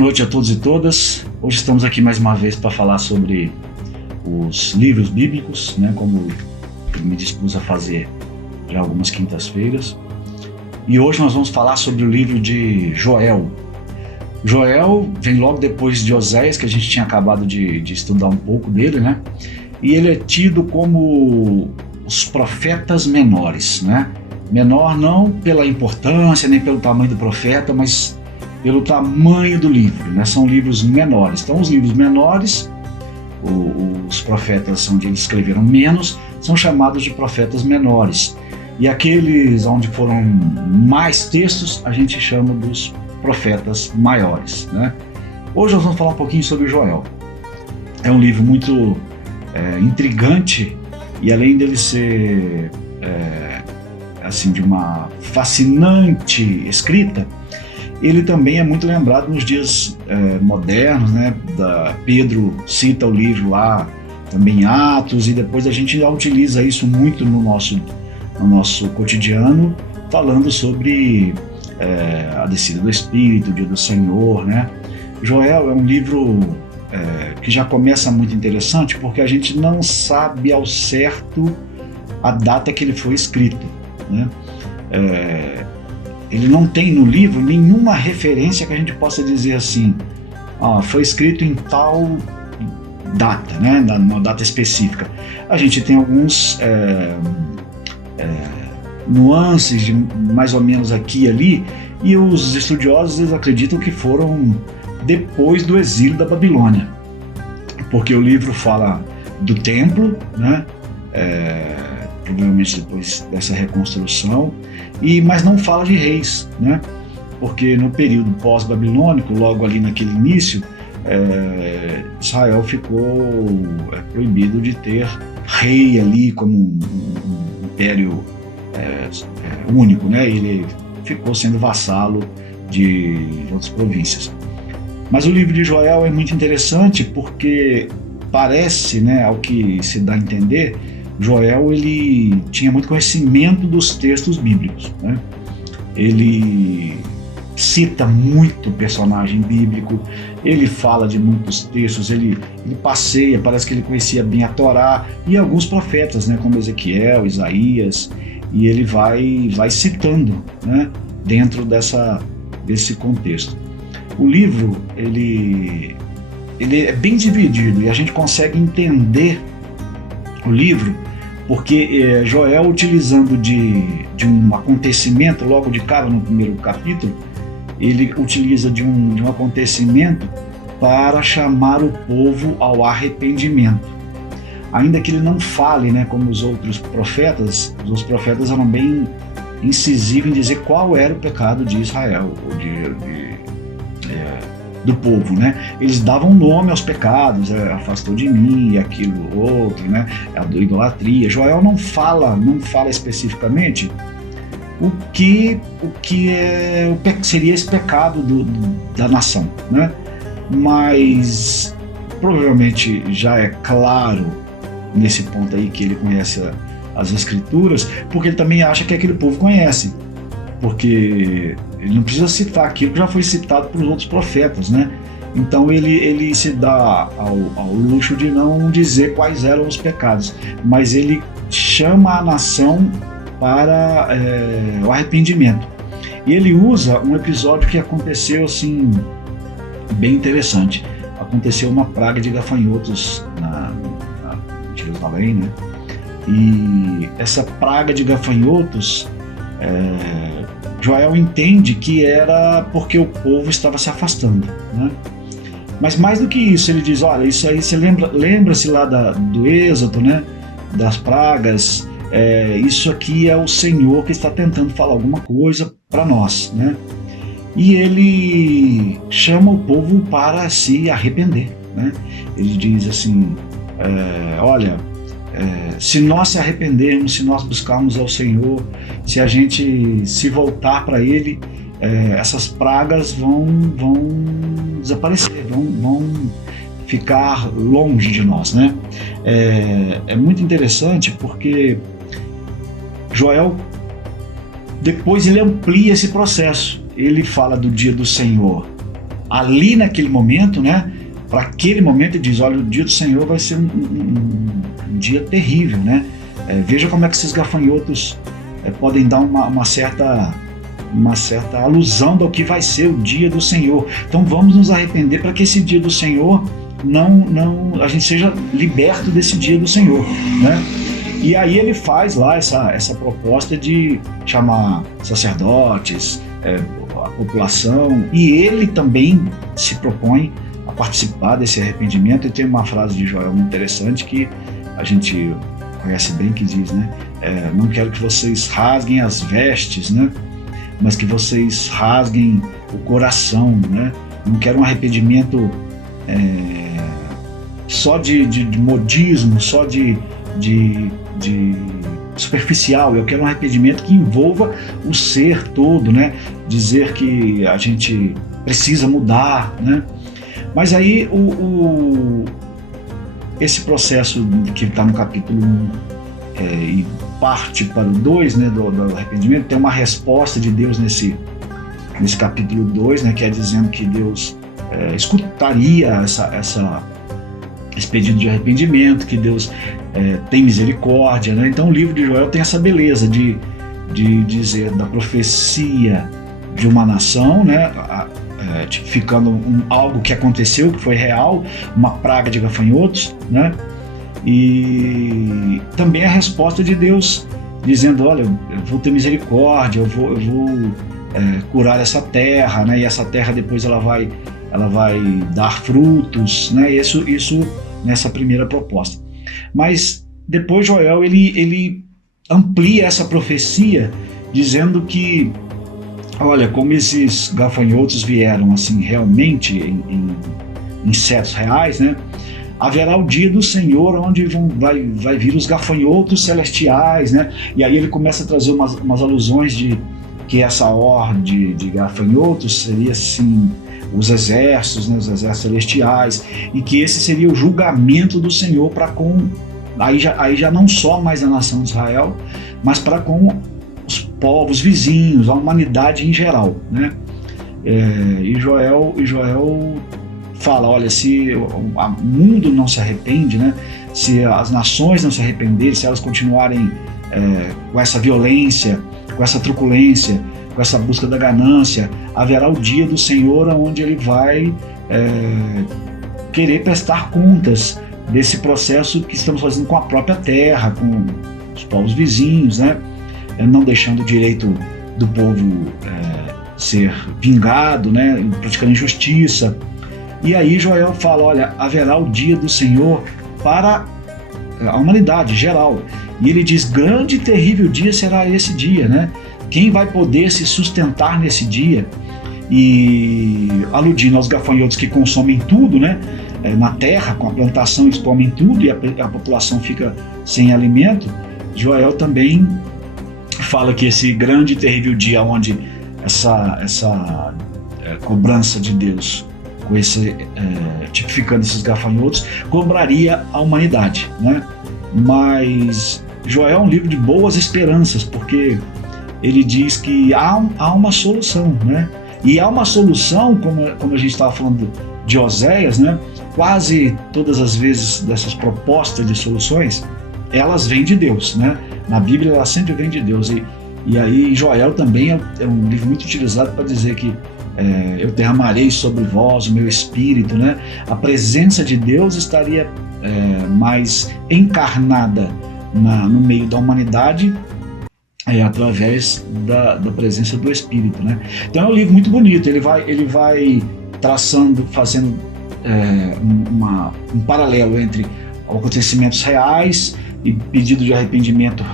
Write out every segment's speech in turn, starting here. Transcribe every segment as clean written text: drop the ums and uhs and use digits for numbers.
noite a todos e todas. Hoje estamos aqui mais uma vez para falar sobre os livros bíblicos, né, como eu me dispus a fazer já algumas quintas-feiras. E hoje nós vamos falar sobre o livro de Joel. Joel vem logo depois de Oséias, que a gente tinha acabado de estudar um pouco dele, né? E ele é tido como os profetas menores, né? Menor não pela importância nem pelo tamanho do profeta, mas pelo tamanho do livro, né? São livros menores. Então, os livros menores, os profetas onde eles escreveram menos, são chamados de profetas menores. E aqueles onde foram mais textos, a gente chama dos profetas maiores, né? Hoje nós vamos falar um pouquinho sobre Joel. É um livro muito intrigante, e além dele ser assim, de uma fascinante escrita, ele também é muito lembrado nos dias modernos, né? Pedro cita o livro lá também em Atos, e depois a gente já utiliza isso muito no nosso cotidiano, falando sobre a descida do Espírito, o dia do Senhor, né? Joel é um livro que já começa muito interessante, porque a gente não sabe ao certo a data que ele foi escrito, né? Ele não tem no livro nenhuma referência que a gente possa dizer assim, foi escrito em tal data, né? Uma data específica. A gente tem alguns nuances de mais ou menos aqui e ali, e os estudiosos eles acreditam que foram depois do exílio da Babilônia, porque o livro fala do templo, né? Provavelmente depois dessa reconstrução, mas não fala de reis, né? Porque no período pós-babilônico, logo ali naquele início, Israel ficou proibido de ter rei ali como um império único, né? Ele ficou sendo vassalo de outras províncias. Mas o livro de Joel é muito interessante porque parece, né, ao que se dá a entender, Joel ele tinha muito conhecimento dos textos bíblicos, né? Ele cita muito personagem bíblico, ele fala de muitos textos, ele passeia, parece que ele conhecia bem a Torá e alguns profetas, né, como Ezequiel, Isaías, e ele vai citando, né, dentro desse contexto. O livro ele é bem dividido e a gente consegue entender o livro porque Joel, utilizando de um acontecimento logo de cara no primeiro capítulo, ele utiliza de um acontecimento para chamar o povo ao arrependimento. Ainda que ele não fale, né, como os outros profetas, os profetas eram bem incisivos em dizer qual era o pecado de Israel, ou do povo, né? Eles davam nome aos pecados, afastou de mim, aquilo, outro, né? A idolatria. Joel não fala especificamente o que seria esse pecado da nação, né? Mas provavelmente já é claro nesse ponto aí que ele conhece as escrituras, porque ele também acha que aquele povo conhece, porque ele não precisa citar aquilo que já foi citado por outros profetas, né? Então ele se dá ao luxo de não dizer quais eram os pecados, mas ele chama a nação para o arrependimento. E ele usa um episódio que aconteceu assim, bem interessante. Aconteceu uma praga de gafanhotos em Jerusalém, né? E essa praga de gafanhotos, Joel entende que era porque o povo estava se afastando, né? Mas mais do que isso, ele diz, olha, isso aí você lembra-se lá do Êxodo, né? Das pragas, isso aqui é o Senhor que está tentando falar alguma coisa para nós, né? E ele chama o povo para se arrepender, né? Ele diz assim, olha, se nós se arrependermos, se nós buscarmos ao Senhor, se a gente se voltar para Ele, essas pragas vão desaparecer, vão ficar longe de nós, né? É muito interessante porque Joel, depois ele amplia esse processo. Ele fala do dia do Senhor ali naquele momento, né? Para aquele momento ele diz, olha, o dia do Senhor vai ser um dia terrível, né? Veja como é que esses gafanhotos podem dar uma certa alusão do que vai ser o dia do Senhor. Então vamos nos arrepender para que esse dia do Senhor a gente seja liberto desse dia do Senhor, né? E aí ele faz lá essa proposta de chamar sacerdotes, a população, e ele também se propõe a participar desse arrependimento. E tem uma frase de Joel muito interessante que a gente conhece bem, que diz, né? Não quero que vocês rasguem as vestes, né? Mas que vocês rasguem o coração, né? Não quero um arrependimento só de modismo, só de superficial. Eu quero um arrependimento que envolva o ser todo, né? Dizer que a gente precisa mudar, né? Mas aí esse processo que está no capítulo 1 e parte para o 2, né, do arrependimento, tem uma resposta de Deus nesse capítulo 2, né, que é dizendo que Deus escutaria esse pedido de arrependimento, que Deus tem misericórdia, né? Então o livro de Joel tem essa beleza de dizer da profecia de uma nação, né, tipificando algo que aconteceu, que foi real, uma praga de gafanhotos, né? E também a resposta de Deus dizendo, olha, eu vou ter misericórdia, eu vou curar essa terra, né? E essa terra depois ela vai dar frutos, né? Isso nessa primeira proposta. Mas depois Joel ele amplia essa profecia dizendo que, olha, como esses gafanhotos vieram assim realmente em insetos reais, né? Haverá o dia do Senhor onde vai vir os gafanhotos celestiais, né? E aí ele começa a trazer umas alusões de que essa ordem de gafanhotos seria assim os exércitos, né? Os exércitos celestiais, e que esse seria o julgamento do Senhor para com aí já não só mais a nação de Israel, mas para com os povos vizinhos, a humanidade em geral, né? E Joel fala, olha, se o mundo não se arrepende, né? Se as nações não se arrependerem, se elas continuarem com essa violência, com essa truculência, com essa busca da ganância, haverá o dia do Senhor onde ele vai querer prestar contas desse processo que estamos fazendo com a própria terra, com os povos vizinhos, né? Não deixando o direito do povo ser vingado, né? Praticando injustiça. E aí Joel fala, olha, haverá o dia do Senhor para a humanidade geral. E ele diz, grande e terrível dia será esse dia, né? Quem vai poder se sustentar nesse dia? E aludindo aos gafanhotos que consomem tudo, né? Na terra, com a plantação eles comem tudo e a população fica sem alimento. Joel também fala que esse grande e terrível dia onde essa cobrança de Deus, com tipificando esses gafanhotos, cobraria a humanidade, né? Mas Joel é um livro de boas esperanças, porque ele diz que há uma solução, né? E há uma solução, como a gente estava falando de Oséias, né? Quase todas as vezes dessas propostas de soluções, elas vêm de Deus, né? Na Bíblia ela sempre vem de Deus. E aí Joel também é um livro muito utilizado para dizer que eu derramarei sobre vós o meu espírito, né? A presença de Deus estaria mais encarnada no meio da humanidade através da presença do Espírito, né? Então é um livro muito bonito. Ele vai traçando, fazendo um paralelo entre acontecimentos reais e pedido de arrependimento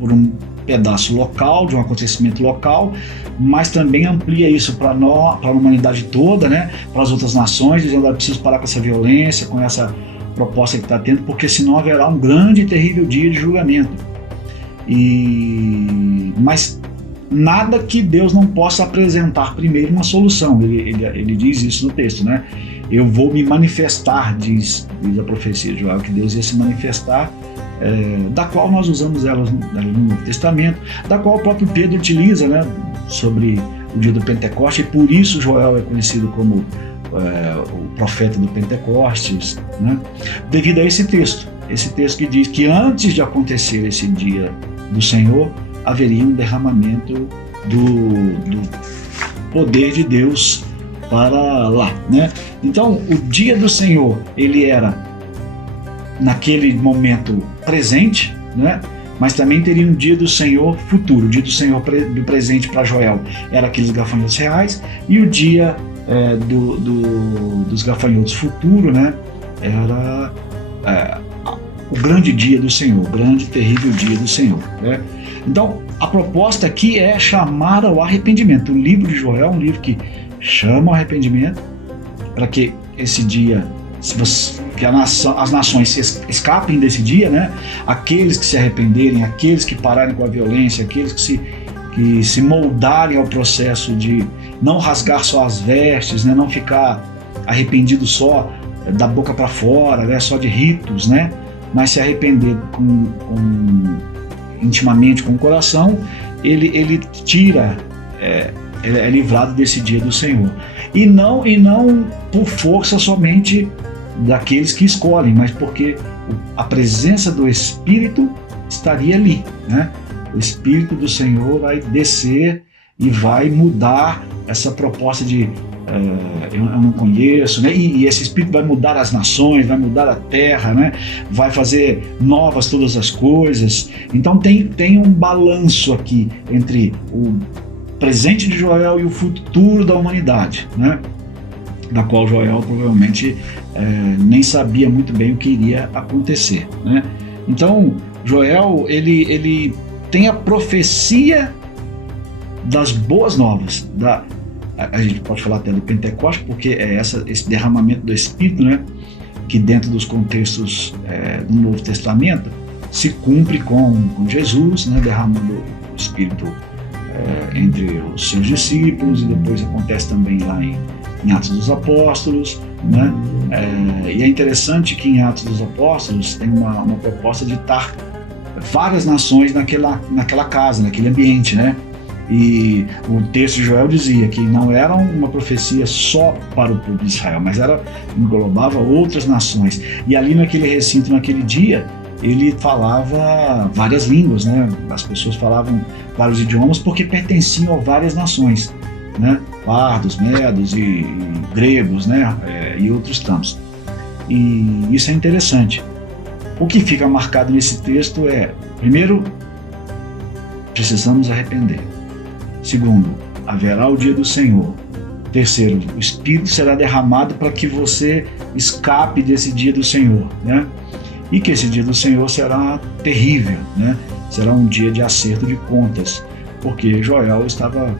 por um pedaço local, de um acontecimento local, mas também amplia isso para a humanidade toda, né? Para as outras nações, dizendo que é preciso parar com essa violência, com essa proposta que está tendo, porque senão haverá um grande e terrível dia de julgamento. Mas nada que Deus não possa apresentar primeiro uma solução. Ele diz isso no texto, né? Eu vou me manifestar, diz a profecia de Joel, que Deus ia se manifestar, da qual nós usamos ela no Novo Testamento, da qual o próprio Pedro utiliza, né? Sobre o dia do Pentecoste, e por isso Joel é conhecido como o profeta do Pentecostes, né? Devido a esse texto que diz que antes de acontecer esse dia do Senhor, haveria um derramamento do poder de Deus para lá, né? Então, o dia do Senhor, ele era naquele momento presente, né? Mas também teria um dia do Senhor futuro. O dia do Senhor do presente para Joel era aqueles gafanhotos reais, e o dia dos gafanhotos futuro, né? Era o grande dia do Senhor, o grande terrível dia do Senhor, né? Então, a proposta aqui é chamar ao arrependimento. O livro de Joel é um livro que chama ao arrependimento, para que esse dia, que as nações se escapem desse dia, né? Aqueles que se arrependerem, aqueles que pararem com a violência, aqueles que se moldarem ao processo de não rasgar só as vestes, né? Não ficar arrependido só da boca para fora, né? Só de ritos, né? Mas se arrepender intimamente com o coração, ele tira, ele é livrado desse dia do Senhor. E não por força somente daqueles que escolhem, mas porque a presença do Espírito estaria ali, né? O Espírito do Senhor vai descer e vai mudar essa proposta de eu não conheço, né? E esse Espírito vai mudar as nações, vai mudar a terra, né? Vai fazer novas todas as coisas. Então tem um balanço aqui entre o presente de Joel e o futuro da humanidade, né? Da qual Joel provavelmente nem sabia muito bem o que iria acontecer, né? Então Joel ele tem a profecia das boas novas, a gente pode falar até do Pentecoste, porque é esse derramamento do Espírito, né, que dentro dos contextos do Novo Testamento se cumpre com Jesus, né, derramando o Espírito entre os seus discípulos, e depois acontece também lá em Atos dos Apóstolos, né? E é interessante que em Atos dos Apóstolos tem uma proposta de estar várias nações naquela casa, naquele ambiente, né? E o texto de Joel dizia que não era uma profecia só para o povo de Israel, mas englobava outras nações. E ali naquele recinto, naquele dia, ele falava várias línguas, né? As pessoas falavam vários idiomas porque pertenciam a várias nações, né? Pardos, medos e gregos, né? E outros tantos. E isso é interessante. O que fica marcado nesse texto é, primeiro, precisamos arrepender. Segundo, haverá o dia do Senhor. Terceiro, o Espírito será derramado para que você escape desse dia do Senhor, né? E que esse dia do Senhor será terrível, né? Será um dia de acerto de contas, porque Joel estava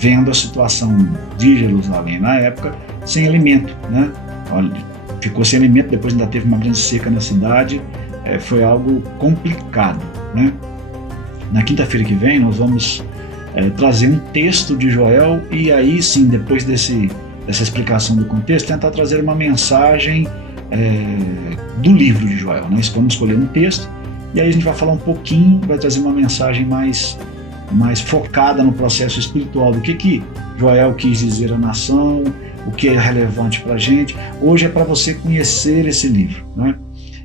vendo a situação de Jerusalém na época sem alimento, né? Ficou sem alimento, depois ainda teve uma grande seca na cidade, foi algo complicado, né? Na quinta-feira que vem nós vamos trazer um texto de Joel, e aí sim, depois dessa explicação do contexto, tentar trazer uma mensagem do livro de Joel, né? Vamos escolher um texto, e aí a gente vai falar um pouquinho, vai trazer uma mensagem mais focada no processo espiritual, do que Joel quis dizer à nação, o que é relevante para a gente. Hoje é para você conhecer esse livro, né?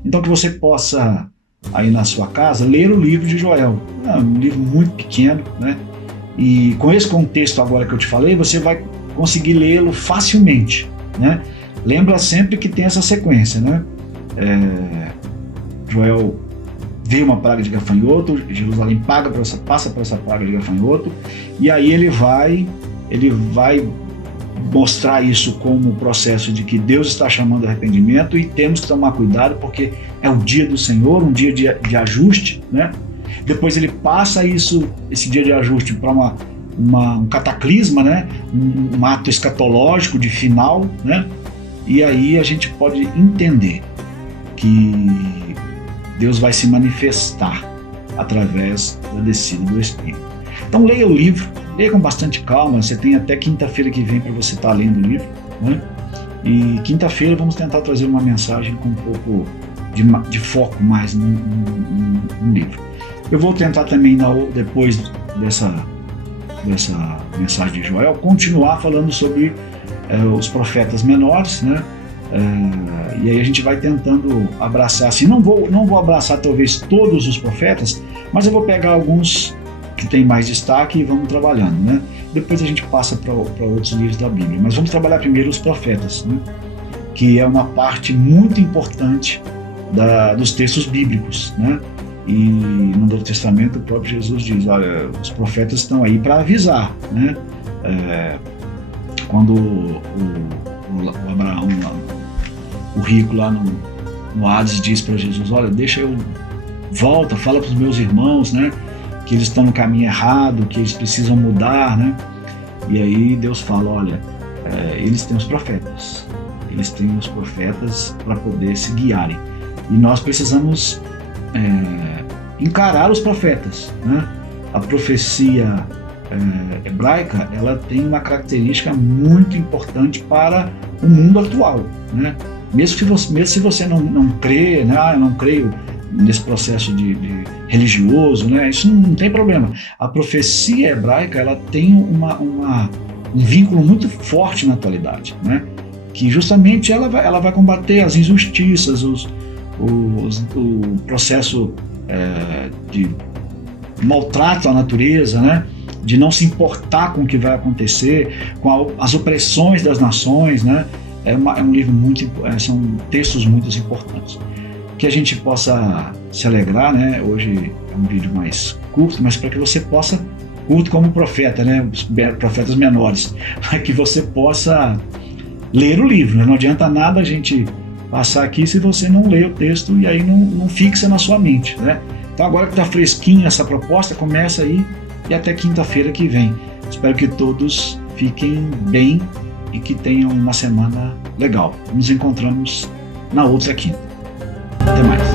Então que você possa, aí na sua casa, ler o livro de Joel. É um livro muito pequeno, né? E com esse contexto agora que eu te falei, você vai conseguir lê-lo facilmente, né? Lembra sempre que tem essa sequência, né? Joel vê uma praga de gafanhoto, Jerusalém passa por essa praga de gafanhoto, e aí ele vai mostrar isso como processo de que Deus está chamando arrependimento, e temos que tomar cuidado porque é o dia do Senhor, um dia de ajuste, né? Depois ele passa esse dia de ajuste para um cataclisma, né? Um ato escatológico de final, né? E aí a gente pode entender que Deus vai se manifestar através da descida do Espírito. Então leia o livro, leia com bastante calma. Você tem até quinta-feira que vem para você estar lendo o livro, né? E quinta-feira vamos tentar trazer uma mensagem com um pouco de foco mais no livro. Eu vou tentar também, depois por essa mensagem de Joel, continuar falando sobre os profetas menores, né? E aí a gente vai tentando abraçar, assim, não vou abraçar talvez todos os profetas, mas eu vou pegar alguns que tem mais destaque e vamos trabalhando, né? Depois a gente passa para outros livros da Bíblia, mas vamos trabalhar primeiro os profetas, né? Que é uma parte muito importante dos textos bíblicos, né? E no Novo Testamento o próprio Jesus diz, olha, os profetas estão aí para avisar, né? Quando o Abraão, o rico lá no Hades diz para Jesus, olha, deixa eu, volta, fala para os meus irmãos, né? Que eles estão no caminho errado, que eles precisam mudar, né? E aí Deus fala, olha, eles têm os profetas para poder se guiarem. E nós precisamos encarar os profetas, né? A profecia hebraica, ela tem uma característica muito importante para o mundo atual, né? Mesmo se você não crê, né? Eu não creio nesse processo de religioso, né? Isso não tem problema. A profecia hebraica, ela tem um vínculo muito forte na atualidade, né? Que justamente ela vai combater as injustiças, o processo de maltrato à natureza, né? De não se importar com o que vai acontecer, com as opressões das nações, né? É um livro são textos muito importantes. Que a gente possa se alegrar, né? Hoje é um vídeo mais curto, mas para que você possa, curto como profeta, né? Os profetas menores, para que você possa ler o livro, né? Não adianta nada a gente passar aqui se você não lê o texto e aí não fixa na sua mente, né? Então agora que está fresquinho essa proposta, começa aí e até quinta-feira que vem. Espero que todos fiquem bem e que tenham uma semana legal. Nos encontramos na outra quinta. Até mais.